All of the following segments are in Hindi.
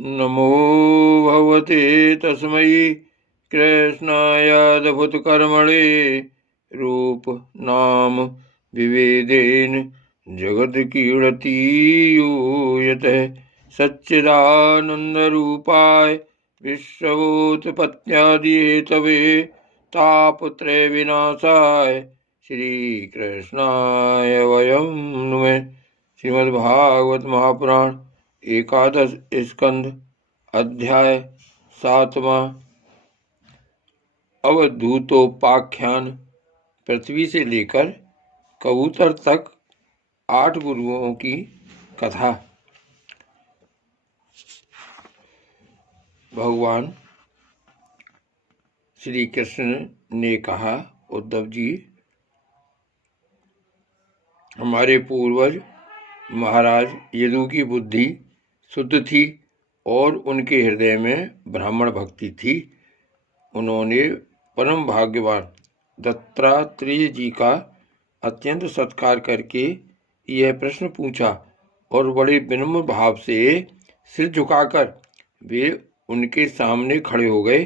नमो भगवते तस्मै कृष्णायादभुतकर्मणे रूप नाम विभेदेन जगत्कीर्ति यतः सच्चिदानन्दरूपाय विश्वोत्पत्त्यादिहेतवे तापत्रयविनाशाय श्रीकृष्णाय वयं नुमः। श्रीमद्भागवत महापुराण एकादश स्कंध अध्याय 7वां अवधूतोपाख्यान। पृथ्वी से लेकर कबूतर तक 8 गुरुओं की कथा। भगवान श्री कृष्ण ने कहा, उद्धव जी, हमारे पूर्वज महाराज यदु की बुद्धि शुद्ध थी और उनके हृदय में ब्राह्मण भक्ति थी। उन्होंने परम भाग्यवान दत्तात्रेय जी का अत्यंत सत्कार करके यह प्रश्न पूछा और बड़े विनम्र भाव से सिर झुकाकर वे उनके सामने खड़े हो गए।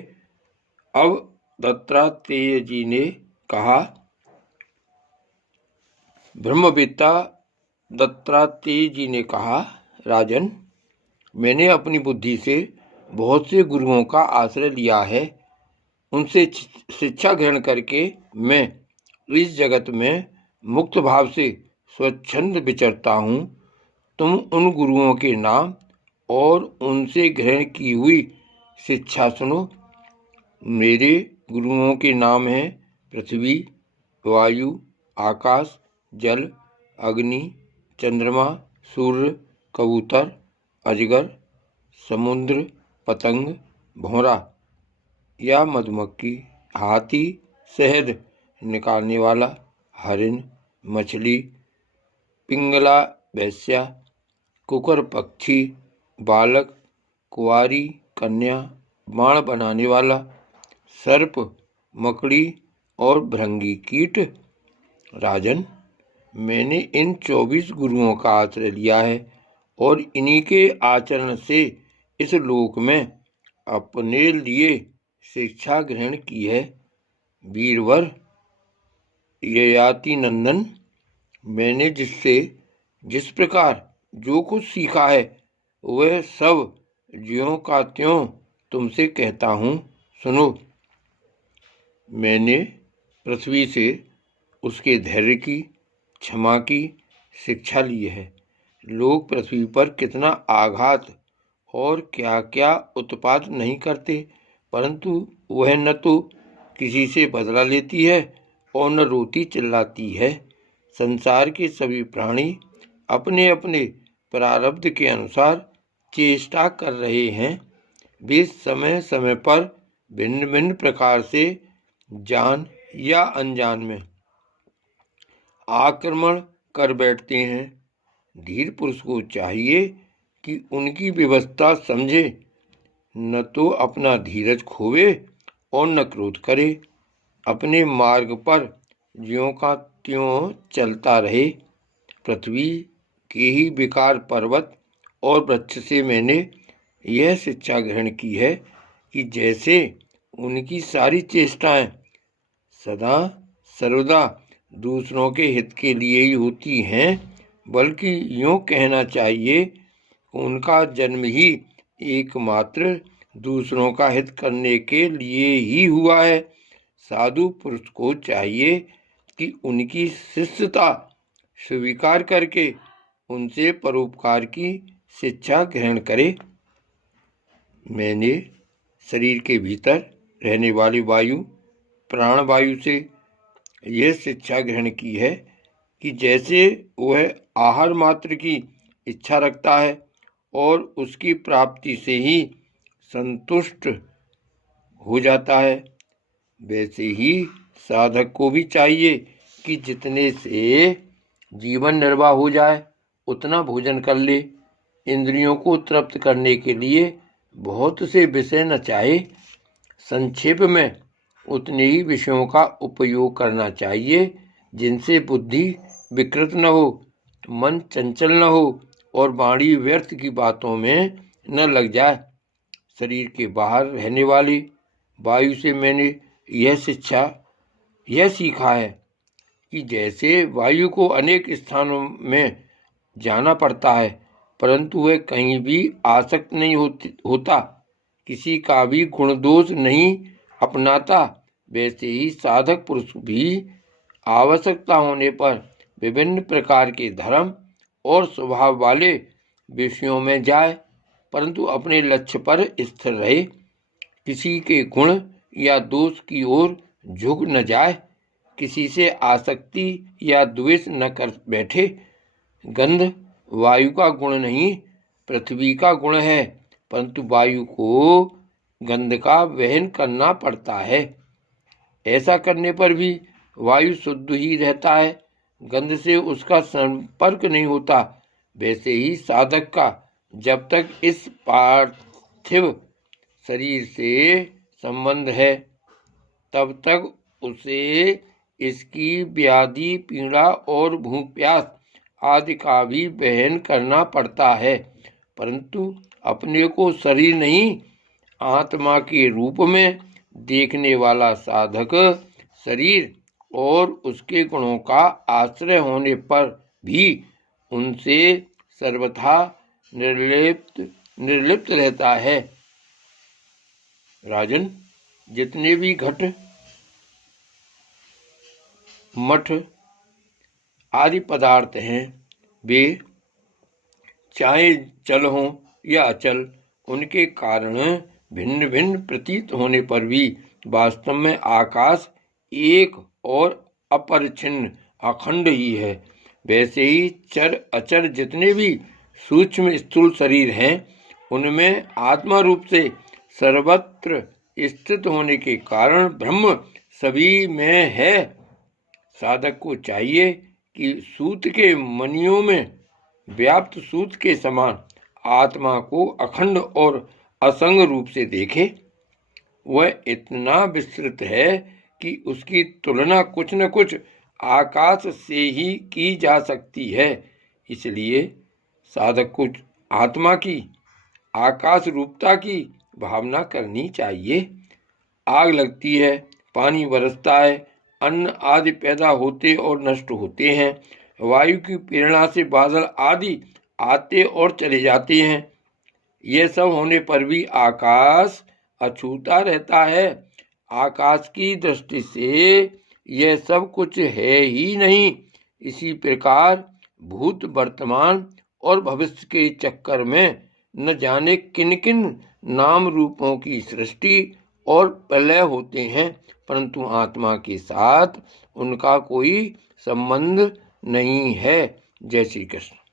अब दत्तात्रेय जी ने कहा, ब्रह्मवेत्ता दत्तात्रेय जी ने कहा, राजन, मैंने अपनी बुद्धि से बहुत से गुरुओं का आश्रय लिया है। उनसे शिक्षा ग्रहण करके मैं इस जगत में मुक्त भाव से स्वच्छंद विचरता हूँ। तुम उन गुरुओं के नाम और उनसे ग्रहण की हुई शिक्षा सुनो। मेरे गुरुओं के नाम हैं पृथ्वी, वायु, आकाश, जल, अग्नि, चंद्रमा, सूर्य, कबूतर, अजगर, समुद्र, पतंग, भौरा या मधुमक्खी, हाथी, शहद निकालने वाला, हरिण, मछली, पिंगला, वैश्या, कुकर पक्षी, बालक, कुंवारी, कन्या, बाण बनाने वाला, सर्प, मकड़ी और भृंगी कीट। राजन, मैंने इन 24 गुरुओं का आश्रय लिया है और इन्हीं के आचरण से इस लोक में अपने लिए शिक्षा ग्रहण की है। वीरवर, ययाति नंदन, मैंने जिससे जिस प्रकार जो कुछ सीखा है वह सब ज्यों का त्यों तुमसे कहता हूँ, सुनो। मैंने पृथ्वी से उसके धैर्य की, क्षमा की शिक्षा ली है। लोग पृथ्वी पर कितना आघात और क्या क्या उत्पात नहीं करते, परंतु वह न तो किसी से बदला लेती है और न रोती चिल्लाती है। संसार के सभी प्राणी अपने अपने प्रारब्ध के अनुसार चेष्टा कर रहे हैं। वे समय समय पर भिन्न भिन्न प्रकार से जान या अनजान में आक्रमण कर बैठते हैं। धीर पुरुष को चाहिए कि उनकी व्यवस्था समझे, न तो अपना धीरज खोवे और न क्रोध करे। अपने मार्ग पर ज्यों का त्यों चलता रहे। पृथ्वी के ही विकार पर्वत और वृक्ष से मैंने यह शिक्षा ग्रहण की है कि जैसे उनकी सारी चेष्टाएं सदा सर्वदा दूसरों के हित के लिए ही होती हैं, बल्कि यूँ कहना चाहिए उनका जन्म ही एकमात्र दूसरों का हित करने के लिए ही हुआ है। साधु पुरुष को चाहिए कि उनकी शिष्यता स्वीकार करके उनसे परोपकार की शिक्षा ग्रहण करे। मैंने शरीर के भीतर रहने वाली वायु, प्राण वायु से यह शिक्षा ग्रहण की है कि जैसे वह आहार मात्र की इच्छा रखता है और उसकी प्राप्ति से ही संतुष्ट हो जाता है, वैसे ही साधक को भी चाहिए कि जितने से जीवन निर्वाह हो जाए उतना भोजन कर ले। इंद्रियों को तृप्त करने के लिए बहुत से विषय न चाहे, संक्षेप में उतने ही विषयों का उपयोग करना चाहिए जिनसे बुद्धि विकृत न हो, मन चंचल न हो और वाणी व्यर्थ की बातों में न लग जाए। शरीर के बाहर रहने वाली वायु से मैंने यह सीखा है कि जैसे वायु को अनेक स्थानों में जाना पड़ता है, परंतु वह कहीं भी आसक्त नहीं होता, किसी का भी गुण दोष नहीं अपनाता, वैसे ही साधक पुरुष भी आवश्यकता होने पर विभिन्न प्रकार के धर्म और स्वभाव वाले विषयों में जाए, परंतु अपने लक्ष्य पर स्थिर रहे, किसी के गुण या दोष की ओर झुक न जाए, किसी से आसक्ति या द्वेष न कर बैठे। गंध वायु का गुण नहीं, पृथ्वी का गुण है, परंतु वायु को गंध का वहन करना पड़ता है। ऐसा करने पर भी वायु शुद्ध ही रहता है, गंध से उसका संपर्क नहीं होता। वैसे ही साधक का जब तक इस पार्थिव शरीर से संबंध है, तब तक उसे इसकी व्याधि, पीड़ा और भूख प्यास आदि का भी वहन करना पड़ता है, परंतु अपने को शरीर नहीं आत्मा के रूप में देखने वाला साधक शरीर और उसके गुणों का आश्रय होने पर भी उनसे सर्वथा निर्लिप्त रहता है। राजन, जितने भी घट, मठ आदि पदार्थ हैं, वे चाहे चल हों या अचल, उनके कारण भिन्न भिन्न प्रतीत होने पर भी वास्तव में आकाश एक और अपरिच्छिन्न अखंड ही है। वैसे ही चर अचर जितने भी सूक्ष्म स्थूल शरीर हैं, उनमें आत्मा रूप से सर्वत्र स्थित होने के कारण ब्रह्म सभी में है। साधक को चाहिए कि सूत के मणियों में व्याप्त सूत के समान आत्मा को अखंड और असंग रूप से देखे। वह इतना विस्तृत है कि उसकी तुलना कुछ न कुछ आकाश से ही की जा सकती है। इसलिए साधक को आत्मा की आकाश रूपता की भावना करनी चाहिए। आग लगती है, पानी बरसता है, अन्न आदि पैदा होते और नष्ट होते हैं, वायु की प्रेरणा से बादल आदि आते और चले जाते हैं। ये सब होने पर भी आकाश अछूता रहता है। आकाश की दृष्टि से यह सब कुछ है ही नहीं। इसी प्रकार भूत, वर्तमान और भविष्य के चक्कर में न जाने किन किन नाम रूपों की सृष्टि और प्रलय होते हैं, परंतु आत्मा के साथ उनका कोई संबंध नहीं है। जय श्री कृष्ण।